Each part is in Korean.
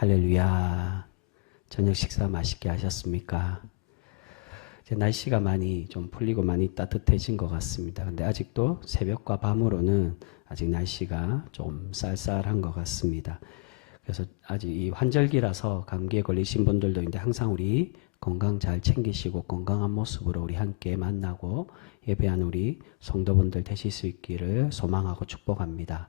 할렐루야. 저녁 식사 맛있게 하셨습니까? 이제 날씨가 많이 좀 풀리고 많이 따뜻해진 것 같습니다. 근데 아직도 새벽과 밤으로는 아직 날씨가 좀 쌀쌀한 것 같습니다. 그래서 아직 이 환절기라서 감기에 걸리신 분들도 있는데 항상 우리 건강 잘 챙기시고 건강한 모습으로 우리 함께 만나고 예배하는 우리 성도분들 되실 수 있기를 소망하고 축복합니다.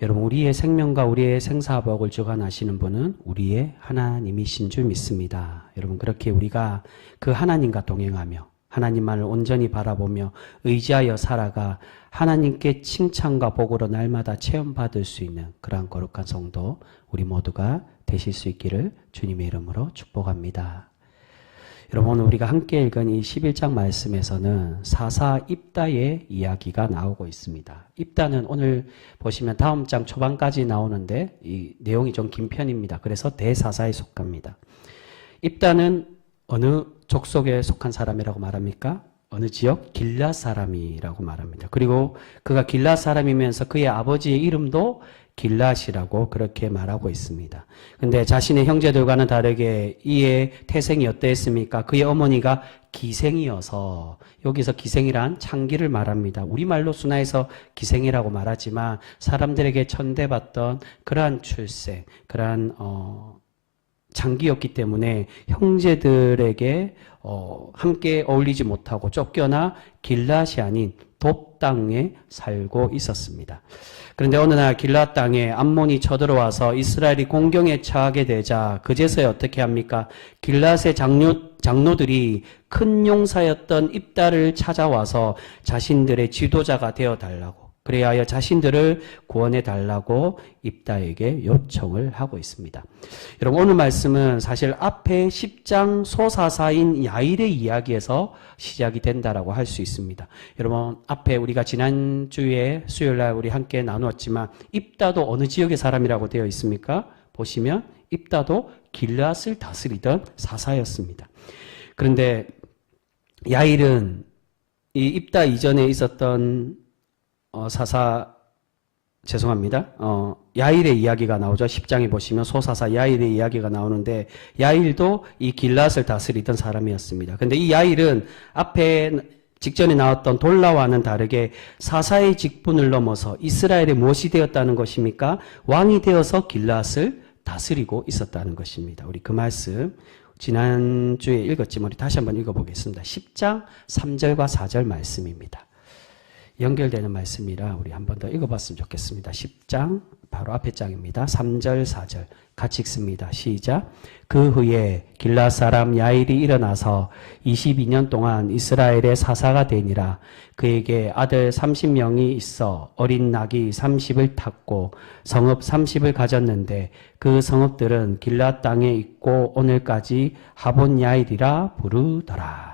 여러분, 우리의 생명과 우리의 생사복을 주관하시는 분은 우리의 하나님이신 줄 믿습니다. 여러분, 그렇게 우리가 그 하나님과 동행하며 하나님만을 온전히 바라보며 의지하여 살아가 하나님께 칭찬과 복으로 날마다 체험받을 수 있는 그러한 거룩한 성도 우리 모두가 되실 수 있기를 주님의 이름으로 축복합니다. 여러분, 오늘 우리가 함께 읽은 이 11장 말씀에서는 사사 입다의 이야기가 나오고 있습니다. 입다는 오늘 보시면 다음 장 초반까지 나오는데 이 내용이 좀 긴 편입니다. 그래서 대사사에 속합니다. 입다는 어느 족속에 속한 사람이라고 말합니까? 어느 지역? 길앗 사람이라고 말합니다. 그리고 그가 길앗 사람이면서 그의 아버지의 이름도 길앗이라고 그렇게 말하고 있습니다. 근데 자신의 형제들과는 다르게 이의 태생이 어땠습니까? 그의 어머니가 기생이어서, 여기서 기생이란 창기를 말합니다. 우리말로 순화해서 기생이라고 말하지만 사람들에게 천대받던 그러한 출생, 그러한 장기였기 때문에 형제들에게 함께 어울리지 못하고 쫓겨나 길앗이 아닌 돕 땅에 살고 있었습니다. 그런데 어느 날 길앗 땅에 암몬이 쳐들어와서 이스라엘이 공경에 처하게 되자 그제서야 어떻게 합니까? 길앗의 장로들이 큰 용사였던 입다를 찾아와서 자신들의 지도자가 되어달라고, 그래야 하여 자신들을 구원해 달라고 입다에게 요청을 하고 있습니다. 여러분, 오늘 말씀은 사실 앞에 10장 소사사인 야일의 이야기에서 시작이 된다라고 할 수 있습니다. 여러분, 앞에 우리가 지난주에 수요일날 우리 함께 나누었지만 입다도 어느 지역의 사람이라고 되어 있습니까? 보시면 입다도 길앗을 다스리던 사사였습니다. 그런데 야일은 이 입다 이전에 있었던 야일의 이야기가 나오죠. 10장에 보시면 소사사 야일의 이야기가 나오는데 야일도 이 길앗을 다스리던 사람이었습니다. 근데 이 야일은 앞에 직전에 나왔던 돌라와는 다르게 사사의 직분을 넘어서 이스라엘의 무엇이 되었다는 것입니까? 왕이 되어서 길앗을 다스리고 있었다는 것입니다. 우리 그 말씀 지난주에 읽었지만 우리 다시 한번 읽어보겠습니다. 10장 3절과 4절 말씀입니다. 연결되는 말씀이라 우리 한 번 더 읽어봤으면 좋겠습니다. 10장 바로 앞에 장입니다. 3절 4절 같이 읽습니다. 시작. 그 후에 길앗 사람 야일이 일어나서 22년 동안 이스라엘의 사사가 되니라. 그에게 아들 30명이 있어 어린 낙이 30을 탔고 성읍 30을 가졌는데 그 성읍들은 길앗 땅에 있고 오늘까지 하본 야일이라 부르더라.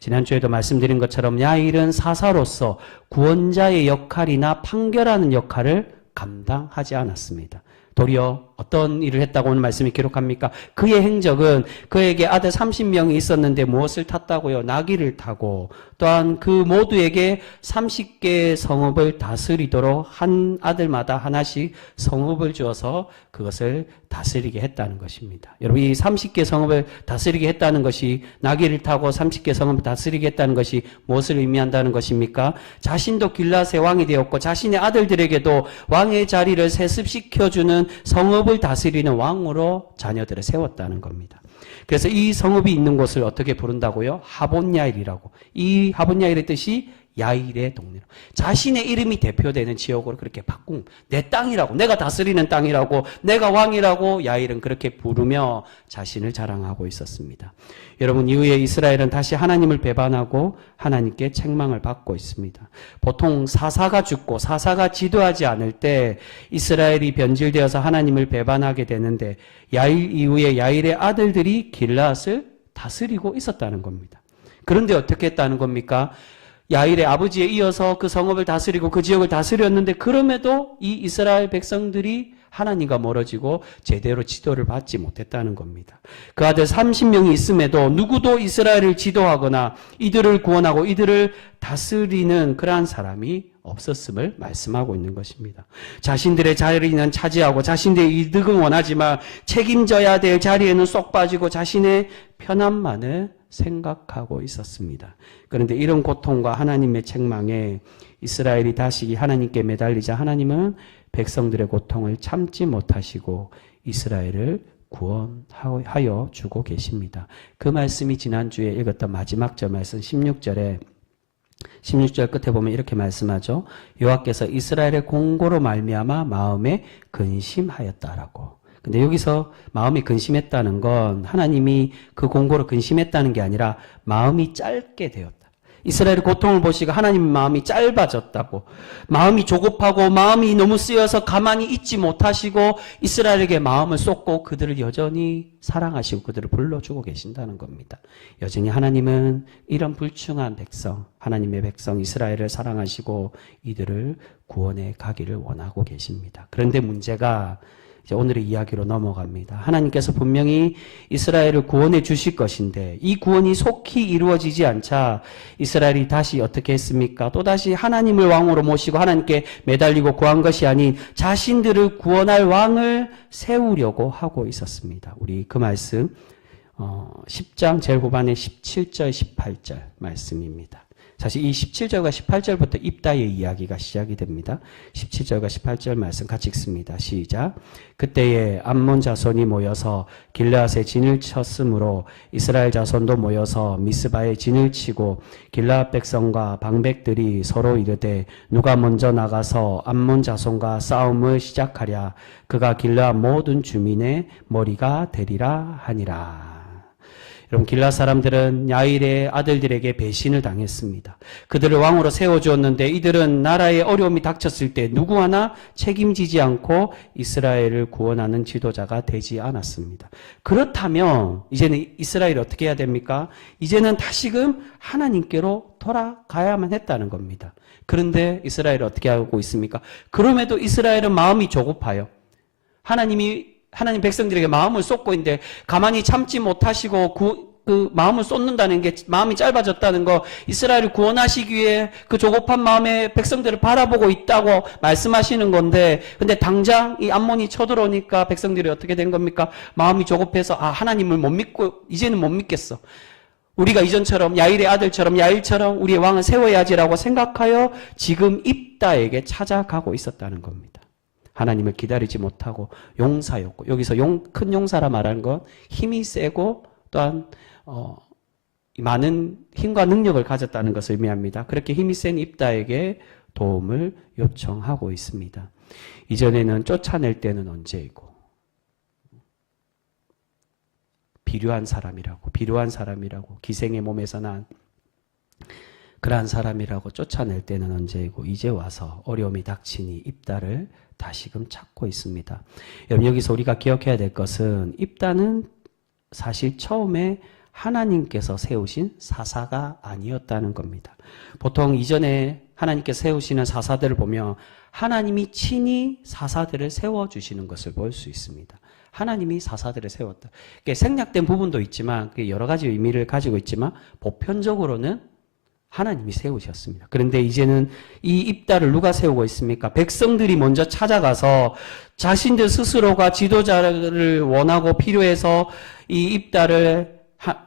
지난주에도 말씀드린 것처럼 야일은 사사로서 구원자의 역할이나 판결하는 역할을 감당하지 않았습니다. 도리어 어떤 일을 했다고 오늘 말씀이 기록합니까? 그의 행적은 그에게 아들 30명이 있었는데 무엇을 탔다고요? 나귀를 타고 또한 그 모두에게 30개의 성읍을 다스리도록 한 아들마다 하나씩 성읍을 주어서 그것을 다스리게 했다는 것입니다. 여러분, 이 30개 성읍을 다스리게 했다는 것이, 나귀를 타고 30개 성읍을 다스리게 했다는 것이 무엇을 의미한다는 것입니까? 자신도 길앗의 왕이 되었고 자신의 아들들에게도 왕의 자리를 세습시켜주는 성읍을 다스리는 왕으로 자녀들을 세웠다는 겁니다. 그래서 이 성읍이 있는 곳을 어떻게 부른다고요? 하본야일이라고. 이 하본야일의 뜻이 야일의 동네로, 자신의 이름이 대표되는 지역으로 그렇게 바꾼, 내 땅이라고, 내가 다스리는 땅이라고, 내가 왕이라고 야일은 그렇게 부르며 자신을 자랑하고 있었습니다. 여러분, 이후에 이스라엘은 다시 하나님을 배반하고 하나님께 책망을 받고 있습니다. 보통 사사가 죽고 사사가 지도하지 않을 때 이스라엘이 변질되어서 하나님을 배반하게 되는데 야일 이후에 야일의 아들들이 길앗을 다스리고 있었다는 겁니다. 그런데 어떻게 했다는 겁니까? 야일의 아버지에 이어서 그 성읍을 다스리고 그 지역을 다스렸는데 그럼에도 이 이스라엘 백성들이 하나님과 멀어지고 제대로 지도를 받지 못했다는 겁니다. 그 아들 30명이 있음에도 누구도 이스라엘을 지도하거나 이들을 구원하고 이들을 다스리는 그러한 사람이 없었음을 말씀하고 있는 것입니다. 자신들의 자리는 차지하고 자신들의 이득은 원하지만 책임져야 될 자리에는 쏙 빠지고 자신의 편안만을 생각하고 있었습니다. 그런데 이런 고통과 하나님의 책망에 이스라엘이 다시 하나님께 매달리자 하나님은 백성들의 고통을 참지 못하시고 이스라엘을 구원하여 주고 계십니다. 그 말씀이 지난주에 읽었던 마지막 절 말씀 16절 끝에 보면 이렇게 말씀하죠. 여호와께서 이스라엘의 공고로 말미암아 마음에 근심하였다라고. 근데 여기서 마음이 근심했다는 건 하나님이 그 공고로 근심했다는 게 아니라 마음이 짧게 되었다. 이스라엘의 고통을 보시고 하나님의 마음이 짧아졌다고, 마음이 조급하고 마음이 너무 쓰여서 가만히 있지 못하시고 이스라엘에게 마음을 쏟고 그들을 여전히 사랑하시고 그들을 불러주고 계신다는 겁니다. 여전히 하나님은 이런 불충한 백성, 하나님의 백성 이스라엘을 사랑하시고 이들을 구원해 가기를 원하고 계십니다. 그런데 문제가 이제 오늘의 이야기로 넘어갑니다. 하나님께서 분명히 이스라엘을 구원해 주실 것인데 이 구원이 속히 이루어지지 않자 이스라엘이 다시 어떻게 했습니까? 또다시 하나님을 왕으로 모시고 하나님께 매달리고 구한 것이 아닌 자신들을 구원할 왕을 세우려고 하고 있었습니다. 우리 그 말씀 10장 제일 후반에 17절 18절 말씀입니다. 사실 이 17절과 18절부터 입다의 이야기가 시작이 됩니다. 17절과 18절 말씀 같이 읽습니다. 시작. 그때에 암몬 자손이 모여서 길르앗에 진을 쳤으므로 이스라엘 자손도 모여서 미스바에 진을 치고 길르앗 백성과 방백들이 서로 이르되 누가 먼저 나가서 암몬 자손과 싸움을 시작하랴. 그가 길르앗 모든 주민의 머리가 되리라 하니라. 여러분, 길르앗 사람들은 야일의 아들들에게 배신을 당했습니다. 그들을 왕으로 세워주었는데 이들은 나라에 어려움이 닥쳤을 때 누구 하나 책임지지 않고 이스라엘을 구원하는 지도자가 되지 않았습니다. 그렇다면 이제는 이스라엘이 어떻게 해야 됩니까? 이제는 다시금 하나님께로 돌아가야만 했다는 겁니다. 그런데 이스라엘은 어떻게 하고 있습니까? 그럼에도 이스라엘은 마음이 조급해요. 하나님 백성들에게 마음을 쏟고 있는데 가만히 참지 못하시고 그 마음을 쏟는다는 게 마음이 짧아졌다는 거, 이스라엘을 구원하시기 위해 그 조급한 마음에 백성들을 바라보고 있다고 말씀하시는 건데, 근데 당장 이 암몬이 쳐들어오니까 백성들이 어떻게 된 겁니까? 마음이 조급해서 하나님을 못 믿고 이제는 못 믿겠어. 우리가 이전처럼 야일의 아들처럼 야일처럼 우리의 왕을 세워야지라고 생각하여 지금 입다에게 찾아가고 있었다는 겁니다. 하나님을 기다리지 못하고 용사였고, 여기서 큰 용사라 말하는 건 힘이 세고 또한 많은 힘과 능력을 가졌다는 것을 의미합니다. 그렇게 힘이 센 입다에게 도움을 요청하고 있습니다. 이전에는 쫓아낼 때는 언제이고 비료한 사람이라고 기생의 몸에서 난 그러한 사람이라고 쫓아낼 때는 언제이고 이제 와서 어려움이 닥치니 입다를 다시금 찾고 있습니다. 여러분, 여기서 우리가 기억해야 될 것은 입다는 사실 처음에 하나님께서 세우신 사사가 아니었다는 겁니다. 보통 이전에 하나님께서 세우시는 사사들을 보면 하나님이 친히 사사들을 세워주시는 것을 볼 수 있습니다. 하나님이 사사들을 세웠다. 생략된 부분도 있지만 여러 가지 의미를 가지고 있지만 보편적으로는 하나님이 세우셨습니다. 그런데 이제는 이 입다를 누가 세우고 있습니까? 백성들이 먼저 찾아가서 자신들 스스로가 지도자를 원하고 필요해서 이 입다를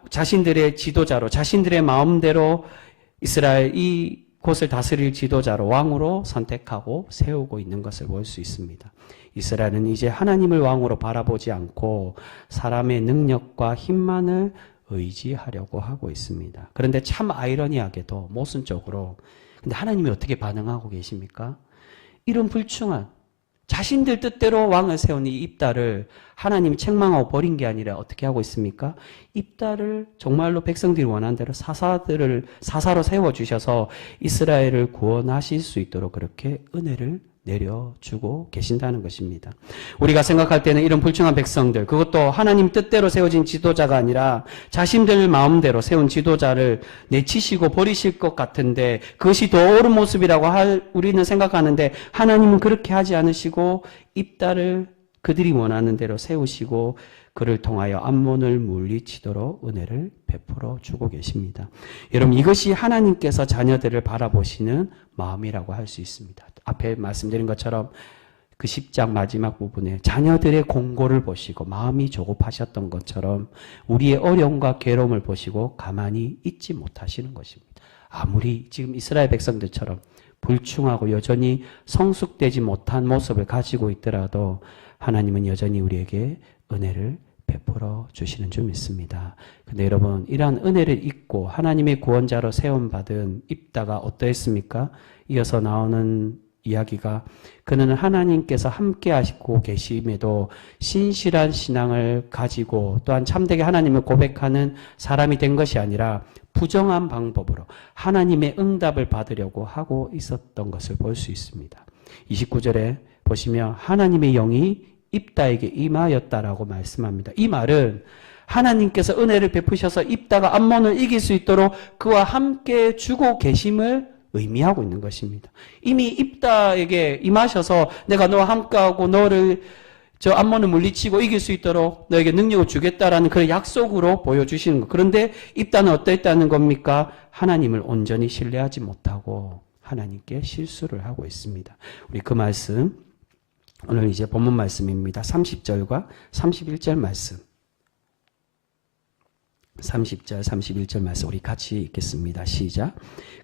자신들의 지도자로, 자신들의 마음대로 이스라엘 이 곳을 다스릴 지도자로, 왕으로 선택하고 세우고 있는 것을 볼 수 있습니다. 이스라엘은 이제 하나님을 왕으로 바라보지 않고 사람의 능력과 힘만을 의지하려고 하고 있습니다. 그런데 참 아이러니하게도 모순적으로, 근데 하나님이 어떻게 반응하고 계십니까? 이런 불충한 자신들 뜻대로 왕을 세운 이 입다를 하나님이 책망하고 버린 게 아니라 어떻게 하고 있습니까? 입다를 정말로 백성들이 원하는 대로 사사로 세워주셔서 이스라엘을 구원하실 수 있도록 그렇게 은혜를 내려주고 계신다는 것입니다. 우리가 생각할 때는 이런 불충한 백성들, 그것도 하나님 뜻대로 세워진 지도자가 아니라 자신들 마음대로 세운 지도자를 내치시고 버리실 것 같은데 그것이 더 옳은 모습이라고 우리는 생각하는데 하나님은 그렇게 하지 않으시고 입다를 그들이 원하는 대로 세우시고 그를 통하여 암몬을 물리치도록 은혜를 베풀어 주고 계십니다. 여러분, 이것이 하나님께서 자녀들을 바라보시는 마음이라고 할 수 있습니다. 앞에 말씀드린 것처럼 그 10장 마지막 부분에 자녀들의 공고를 보시고 마음이 조급하셨던 것처럼 우리의 어려움과 괴로움을 보시고 가만히 있지 못하시는 것입니다. 아무리 지금 이스라엘 백성들처럼 불충하고 여전히 성숙되지 못한 모습을 가지고 있더라도 하나님은 여전히 우리에게 은혜를 베풀어 주시는 줄 믿습니다. 근데 여러분, 이러한 은혜를 잊고 하나님의 구원자로 세움받은 입다가 어떠했습니까? 이어서 나오는 이야기가 그는 하나님께서 함께 하시고 계심에도 신실한 신앙을 가지고 또한 참되게 하나님을 고백하는 사람이 된 것이 아니라 부정한 방법으로 하나님의 응답을 받으려고 하고 있었던 것을 볼 수 있습니다. 29절에 보시면 하나님의 영이 입다에게 임하였다라고 말씀합니다. 이 말은 하나님께서 은혜를 베푸셔서 입다가 암몬을 이길 수 있도록 그와 함께 주고 계심을 의미하고 있는 것입니다. 이미 입다에게 임하셔서 내가 너와 함께하고 너를 저 암몬을 물리치고 이길 수 있도록 너에게 능력을 주겠다라는 그런 약속으로 보여주시는 것. 그런데 입다는 어떠했다는 겁니까? 하나님을 온전히 신뢰하지 못하고 하나님께 실수를 하고 있습니다. 우리 그 말씀 오늘 이제 본문 말씀입니다. 30절과 31절 말씀. 30절 31절 말씀 우리 같이 읽겠습니다. 시작.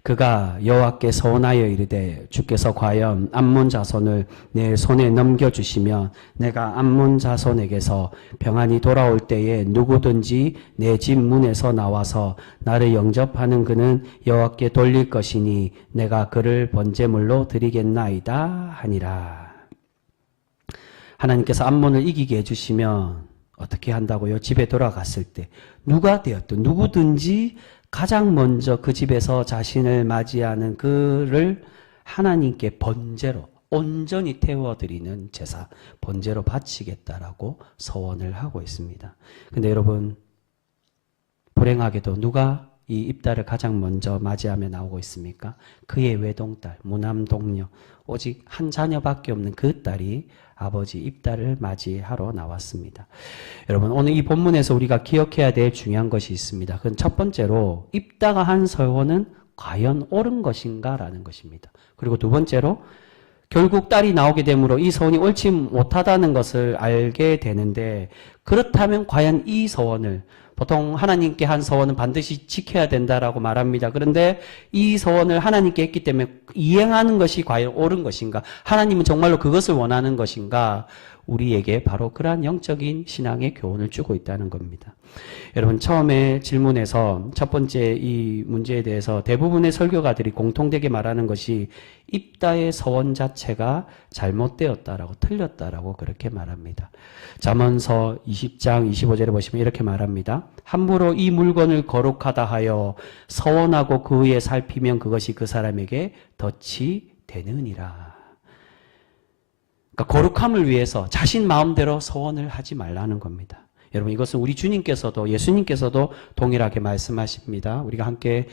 그가 여호와께 서원하여 이르되 주께서 과연 암몬 자손을 내 손에 넘겨주시면 내가 암몬 자손에게서 평안히 돌아올 때에 누구든지 내 집 문에서 나와서 나를 영접하는 그는 여호와께 돌릴 것이니 내가 그를 번제물로 드리겠나이다 하니라. 하나님께서 암몬을 이기게 해주시면 어떻게 한다고요? 집에 돌아갔을 때 누가 되었든 누구든지 가장 먼저 그 집에서 자신을 맞이하는 그를 하나님께 번제로 온전히 태워드리는 제사, 번제로 바치겠다라고 서원을 하고 있습니다. 근데 여러분, 불행하게도 누가 이 입다를 가장 먼저 맞이하며 나오고 있습니까? 그의 외동딸, 무남동녀, 오직 한 자녀밖에 없는 그 딸이 아버지 입다를 맞이하러 나왔습니다. 여러분, 오늘 이 본문에서 우리가 기억해야 될 중요한 것이 있습니다. 그건 첫 번째로 입다가 한 서원은 과연 옳은 것인가 라는 것입니다. 그리고 두 번째로 결국 딸이 나오게 되므로 이 서원이 옳지 못하다는 것을 알게 되는데, 그렇다면 과연 이 서원을, 보통 하나님께 한 서원은 반드시 지켜야 된다라고 말합니다. 그런데 이 서원을 하나님께 했기 때문에 이행하는 것이 과연 옳은 것인가? 하나님은 정말로 그것을 원하는 것인가? 우리에게 바로 그러한 영적인 신앙의 교훈을 주고 있다는 겁니다. 여러분, 처음에 질문에서 첫 번째 이 문제에 대해서 대부분의 설교가들이 공통되게 말하는 것이 입다의 서원 자체가 잘못되었다라고, 틀렸다라고 그렇게 말합니다. 잠언서 20장 25절에 보시면 이렇게 말합니다. 함부로 이 물건을 거룩하다 하여 서원하고 그 위에 살피면 그것이 그 사람에게 덫이 되느니라. 그러니까 거룩함을 위해서 자신 마음대로 서원을 하지 말라는 겁니다. 여러분, 이것은 우리 주님께서도, 예수님께서도 동일하게 말씀하십니다. 우리가 함께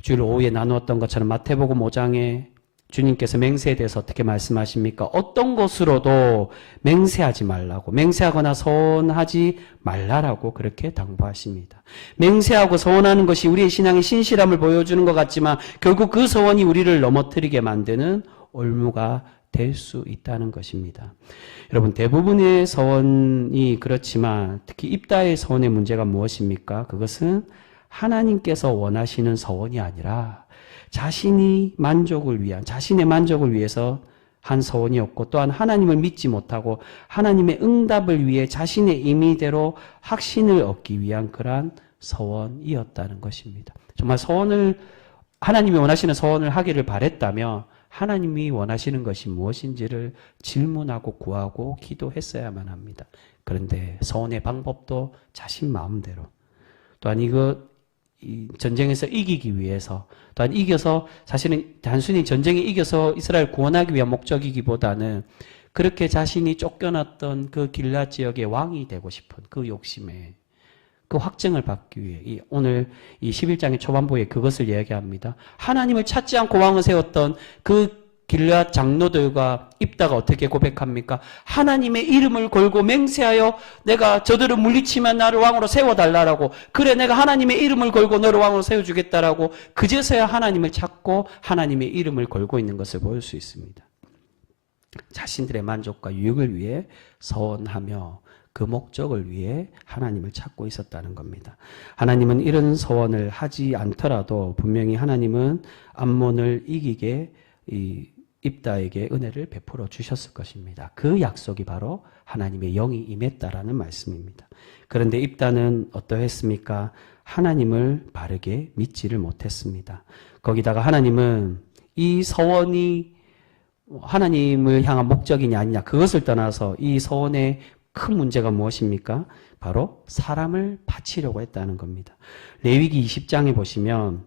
주일 오후에 나누었던 것처럼 마태복음 5장에 주님께서 맹세에 대해서 어떻게 말씀하십니까? 어떤 것으로도 맹세하지 말라고, 맹세하거나 서원하지 말라라고 그렇게 당부하십니다. 맹세하고 서원하는 것이 우리의 신앙의 신실함을 보여주는 것 같지만 결국 그 서원이 우리를 넘어뜨리게 만드는 올무가 될 수 있다는 것입니다. 여러분, 대부분의 서원이 그렇지만 특히 입다의 서원의 문제가 무엇입니까? 그것은 하나님께서 원하시는 서원이 아니라 자신의 만족을 위해서 한 서원이었고, 또한 하나님을 믿지 못하고 하나님의 응답을 위해 자신의 임의대로 확신을 얻기 위한 그러한 서원이었다는 것입니다. 정말 하나님이 원하시는 서원을 하기를 바랬다면 하나님이 원하시는 것이 무엇인지를 질문하고 구하고 기도했어야만 합니다. 그런데 서원의 방법도 자신 마음대로, 또한 이 전쟁에서 이기기 위해서, 또한 이겨서, 사실은 단순히 전쟁에 이겨서 이스라엘 구원하기 위한 목적이기보다는 그렇게 자신이 쫓겨났던 그 길앗 지역의 왕이 되고 싶은 그 욕심에, 그 확증을 받기 위해 오늘 이 11장의 초반부에 그것을 이야기합니다. 하나님을 찾지 않고 왕을 세웠던 그 길앗 장로들과 입다가 어떻게 고백합니까? 하나님의 이름을 걸고 맹세하여 내가 저들을 물리치면 나를 왕으로 세워달라라고, 그래 내가 하나님의 이름을 걸고 너를 왕으로 세워주겠다라고 그제서야 하나님을 찾고 하나님의 이름을 걸고 있는 것을 볼 수 있습니다. 자신들의 만족과 유익을 위해 서원하며 그 목적을 위해 하나님을 찾고 있었다는 겁니다. 하나님은 이런 서원을 하지 않더라도 분명히 하나님은 암몬을 이기게 입다에게 은혜를 베풀어 주셨을 것입니다. 그 약속이 바로 하나님의 영이 임했다라는 말씀입니다. 그런데 입다는 어떠했습니까? 하나님을 바르게 믿지를 못했습니다. 거기다가 하나님은 이 서원이 하나님을 향한 목적이냐 아니냐 그것을 떠나서 이 서원의 큰 문제가 무엇입니까? 바로 사람을 바치려고 했다는 겁니다. 레위기 20장에 보시면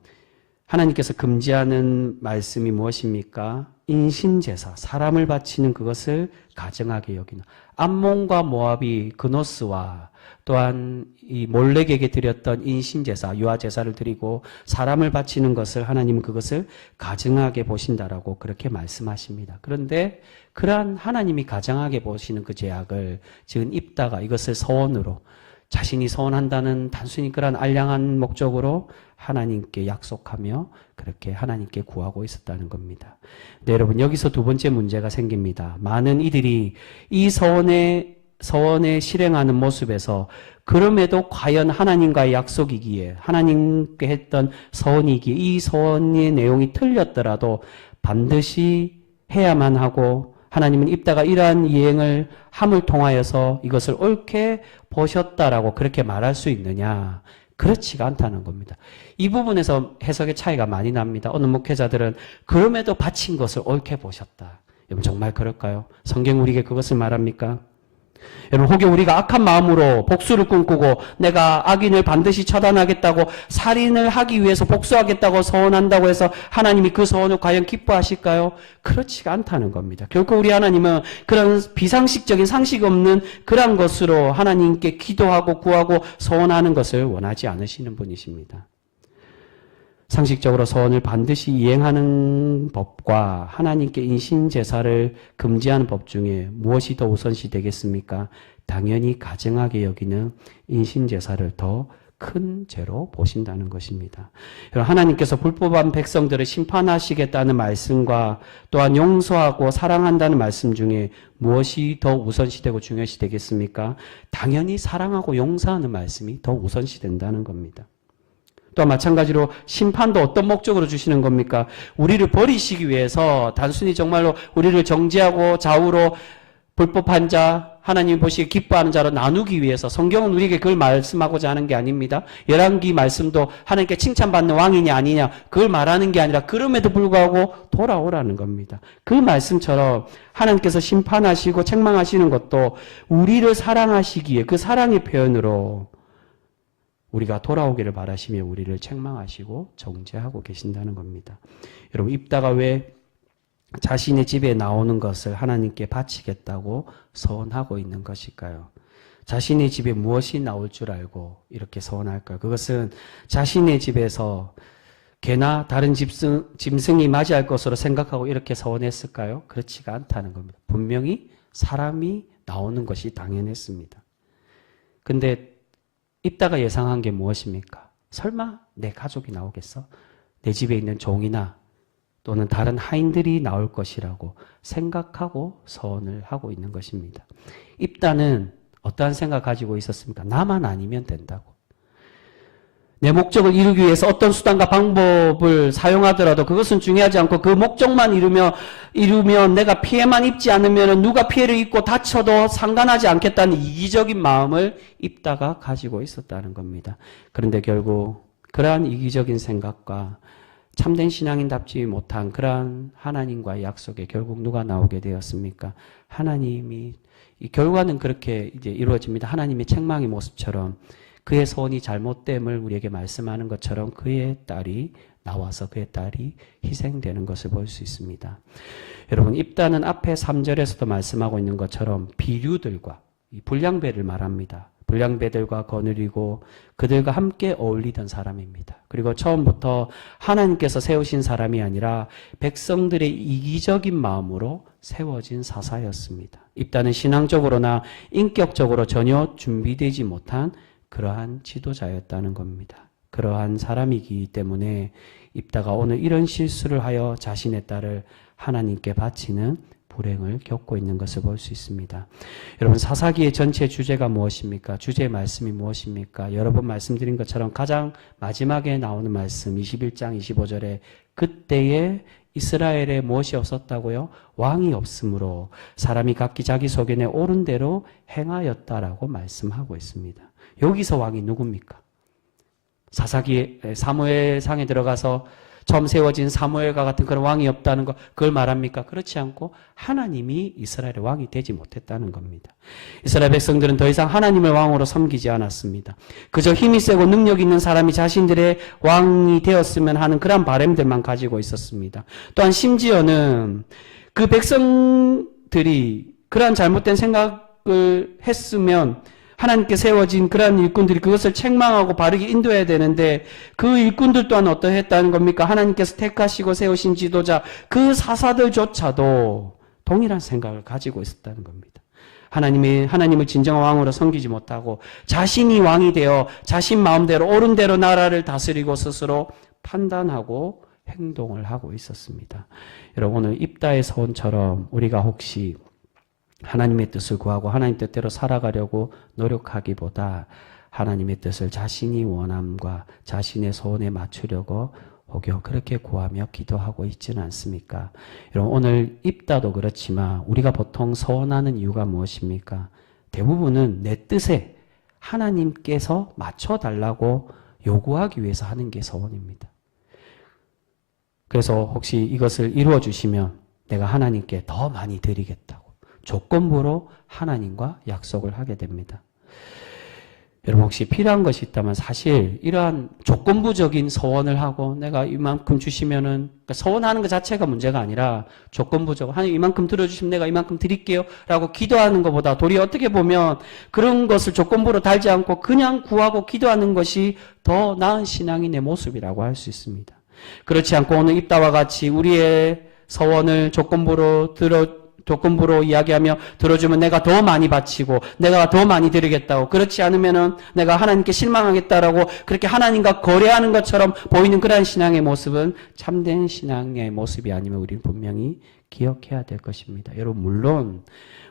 하나님께서 금지하는 말씀이 무엇입니까? 인신제사, 사람을 바치는 그것을 가증하게 여기는. 암몬과 모압이 그노스와 또한 이 몰렉에게 드렸던 인신제사, 유아제사를 드리고 사람을 바치는 것을 하나님은 그것을 가증하게 보신다라고 그렇게 말씀하십니다. 그런데 그러한 하나님이 가증하게 보시는 그 죄악을 지금 입다가 이것을 서원으로 자신이 서원한다는 단순히 그런 알량한 목적으로 하나님께 약속하며 그렇게 하나님께 구하고 있었다는 겁니다. 네, 여러분 여기서 두 번째 문제가 생깁니다. 많은 이들이 이 서원에 실행하는 모습에서 그럼에도 과연 하나님과의 약속이기에 하나님께 했던 서원이기에 이 서원의 내용이 틀렸더라도 반드시 해야만 하고 하나님은 입다가 이러한 이행을 함을 통하여서 이것을 옳게 보셨다라고 그렇게 말할 수 있느냐? 그렇지가 않다는 겁니다. 이 부분에서 해석의 차이가 많이 납니다. 어느 목회자들은 그럼에도 바친 것을 옳게 보셨다. 여러분 정말 그럴까요? 성경 우리에게 그것을 말합니까? 여러분 혹여 우리가 악한 마음으로 복수를 꿈꾸고 내가 악인을 반드시 처단하겠다고 살인을 하기 위해서 복수하겠다고 서원한다고 해서 하나님이 그 서원을 과연 기뻐하실까요? 그렇지가 않다는 겁니다. 결코 우리 하나님은 그런 비상식적인 상식 없는 그런 것으로 하나님께 기도하고 구하고 서원하는 것을 원하지 않으시는 분이십니다. 상식적으로 서원을 반드시 이행하는 법과 하나님께 인신제사를 금지하는 법 중에 무엇이 더 우선시 되겠습니까? 당연히 가증하게 여기는 인신제사를 더 큰 죄로 보신다는 것입니다. 하나님께서 불법한 백성들을 심판하시겠다는 말씀과 또한 용서하고 사랑한다는 말씀 중에 무엇이 더 우선시되고 중요시 되겠습니까? 당연히 사랑하고 용서하는 말씀이 더 우선시 된다는 겁니다. 또 마찬가지로 심판도 어떤 목적으로 주시는 겁니까? 우리를 버리시기 위해서 단순히 정말로 우리를 정죄하고 좌우로 불법한 자, 하나님 보시기에 기뻐하는 자로 나누기 위해서 성경은 우리에게 그걸 말씀하고자 하는 게 아닙니다. 열왕기 말씀도 하나님께 칭찬받는 왕이냐 아니냐 그걸 말하는 게 아니라 그럼에도 불구하고 돌아오라는 겁니다. 그 말씀처럼 하나님께서 심판하시고 책망하시는 것도 우리를 사랑하시기에 그 사랑의 표현으로 우리가 돌아오기를 바라시며 우리를 책망하시고 정죄하고 계신다는 겁니다. 여러분 입다가 왜 자신의 집에 나오는 것을 하나님께 바치겠다고 서원하고 있는 것일까요? 자신의 집에 무엇이 나올 줄 알고 이렇게 서원할까요? 그것은 자신의 집에서 개나 다른 짐승이 맞이할 것으로 생각하고 이렇게 서원했을까요? 그렇지가 않다는 겁니다. 분명히 사람이 나오는 것이 당연했습니다. 근데 입다가 예상한 게 무엇입니까? 설마 내 가족이 나오겠어? 내 집에 있는 종이나 또는 다른 하인들이 나올 것이라고 생각하고 서원을 하고 있는 것입니다. 입다는 어떠한 생각 가지고 있었습니까? 나만 아니면 된다고. 내 목적을 이루기 위해서 어떤 수단과 방법을 사용하더라도 그것은 중요하지 않고 그 목적만 이루면 내가 피해만 입지 않으면 누가 피해를 입고 다쳐도 상관하지 않겠다는 이기적인 마음을 입다가 가지고 있었다는 겁니다. 그런데 결국 그러한 이기적인 생각과 참된 신앙인답지 못한 그러한 하나님과의 약속에 결국 누가 나오게 되었습니까? 하나님이 이 결과는 그렇게 이제 이루어집니다. 하나님의 책망의 모습처럼 그의 소원이 잘못됨을 우리에게 말씀하는 것처럼 그의 딸이 나와서 그의 딸이 희생되는 것을 볼 수 있습니다. 여러분 입다는 앞에 3절에서도 말씀하고 있는 것처럼 비류들과 이 불량배를 말합니다. 불량배들과 거느리고 그들과 함께 어울리던 사람입니다. 그리고 처음부터 하나님께서 세우신 사람이 아니라 백성들의 이기적인 마음으로 세워진 사사였습니다. 입다는 신앙적으로나 인격적으로 전혀 준비되지 못한 그러한 지도자였다는 겁니다. 그러한 사람이기 때문에 입다가 오늘 이런 실수를 하여 자신의 딸을 하나님께 바치는 불행을 겪고 있는 것을 볼 수 있습니다. 여러분, 사사기의 전체 주제가 무엇입니까? 주제의 말씀이 무엇입니까? 여러 번 말씀드린 것처럼 가장 마지막에 나오는 말씀 21장 25절에 그때에 이스라엘에 무엇이 없었다고요? 왕이 없으므로 사람이 각기 자기 소견에 옳은 대로 행하였다라고 말씀하고 있습니다. 여기서 왕이 누굽니까? 사사기 사무엘상에 들어가서 처음 세워진 사무엘과 같은 그런 왕이 없다는 거, 그걸 말합니까? 그렇지 않고 하나님이 이스라엘의 왕이 되지 못했다는 겁니다. 이스라엘 백성들은 더 이상 하나님을 왕으로 섬기지 않았습니다. 그저 힘이 세고 능력 있는 사람이 자신들의 왕이 되었으면 하는 그런 바람들만 가지고 있었습니다. 또한 심지어는 그 백성들이 그러한 잘못된 생각을 했으면 하나님께 세워진 그러한 일꾼들이 그것을 책망하고 바르게 인도해야 되는데 그 일꾼들 또한 어떠했다는 겁니까? 하나님께서 택하시고 세우신 지도자 그 사사들조차도 동일한 생각을 가지고 있었다는 겁니다. 하나님을 진정한 왕으로 섬기지 못하고 자신이 왕이 되어 자신 마음대로 옳은 대로 나라를 다스리고 스스로 판단하고 행동을 하고 있었습니다. 여러분, 오늘 입다의 서원처럼 우리가 혹시 하나님의 뜻을 구하고 하나님 뜻대로 살아가려고 노력하기보다 하나님의 뜻을 자신이 원함과 자신의 소원에 맞추려고 혹여 그렇게 구하며 기도하고 있지는 않습니까? 여러분, 오늘 입다도 그렇지만 우리가 보통 서원하는 이유가 무엇입니까? 대부분은 내 뜻에 하나님께서 맞춰달라고 요구하기 위해서 하는 게 서원입니다. 그래서 혹시 이것을 이루어 주시면 내가 하나님께 더 많이 드리겠다고 조건부로 하나님과 약속을 하게 됩니다. 여러분, 혹시 필요한 것이 있다면 사실 이러한 조건부적인 서원을 하고 내가 이만큼 주시면은, 그러니까 서원하는 것 자체가 문제가 아니라 조건부적으로 하나님 이만큼 들어주시면 내가 이만큼 드릴게요 라고 기도하는 것보다 도리어 어떻게 보면 그런 것을 조건부로 달지 않고 그냥 구하고 기도하는 것이 더 나은 신앙인의 모습이라고 할 수 있습니다. 그렇지 않고 오늘 입다와 같이 우리의 서원을 조건부로 이야기하며 들어주면 내가 더 많이 바치고 내가 더 많이 드리겠다고, 그렇지 않으면은 내가 하나님께 실망하겠다라고 그렇게 하나님과 거래하는 것처럼 보이는 그러한 신앙의 모습은 참된 신앙의 모습이 아니면 우리는 분명히 기억해야 될 것입니다. 여러분, 물론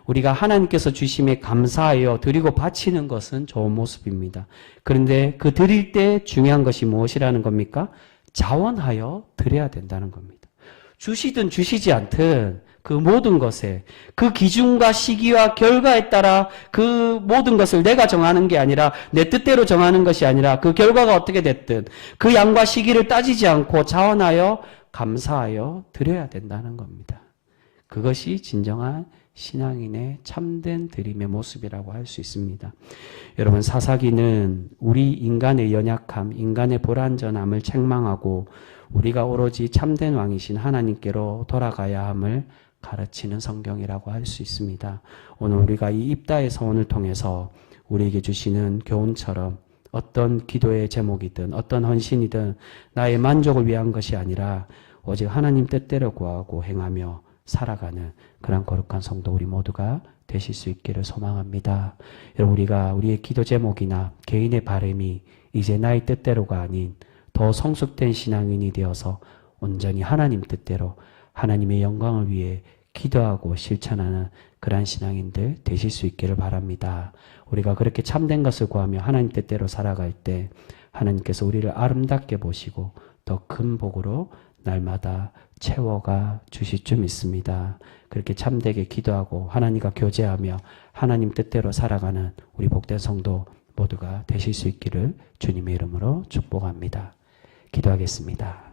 우리가 하나님께서 주심에 감사하여 드리고 바치는 것은 좋은 모습입니다. 그런데 그 드릴 때 중요한 것이 무엇이라는 겁니까? 자원하여 드려야 된다는 겁니다. 주시든 주시지 않든 그 모든 것에 그 기준과 시기와 결과에 따라 그 모든 것을 내가 정하는 게 아니라 내 뜻대로 정하는 것이 아니라 그 결과가 어떻게 됐든 그 양과 시기를 따지지 않고 자원하여 감사하여 드려야 된다는 겁니다. 그것이 진정한 신앙인의 참된 드림의 모습이라고 할 수 있습니다. 여러분, 사사기는 우리 인간의 연약함, 인간의 불완전함을 책망하고 우리가 오로지 참된 왕이신 하나님께로 돌아가야 함을 가르치는 성경이라고 할 수 있습니다. 오늘 우리가 이 입다의 서원을 통해서 우리에게 주시는 교훈처럼 어떤 기도의 제목이든 어떤 헌신이든 나의 만족을 위한 것이 아니라 오직 하나님 뜻대로 구하고 행하며 살아가는 그런 거룩한 성도 우리 모두가 되실 수 있기를 소망합니다. 여러분, 우리가 우리의 기도 제목이나 개인의 바람이 이제 나의 뜻대로가 아닌 더 성숙된 신앙인이 되어서 온전히 하나님 뜻대로 하나님의 영광을 위해 기도하고 실천하는 그러한 신앙인들 되실 수 있기를 바랍니다. 우리가 그렇게 참된 것을 구하며 하나님 뜻대로 살아갈 때 하나님께서 우리를 아름답게 보시고 더 큰 복으로 날마다 채워가 주실 줄 믿습니다. 그렇게 참되게 기도하고 하나님과 교제하며 하나님 뜻대로 살아가는 우리 복된 성도 모두가 되실 수 있기를 주님의 이름으로 축복합니다. 기도하겠습니다.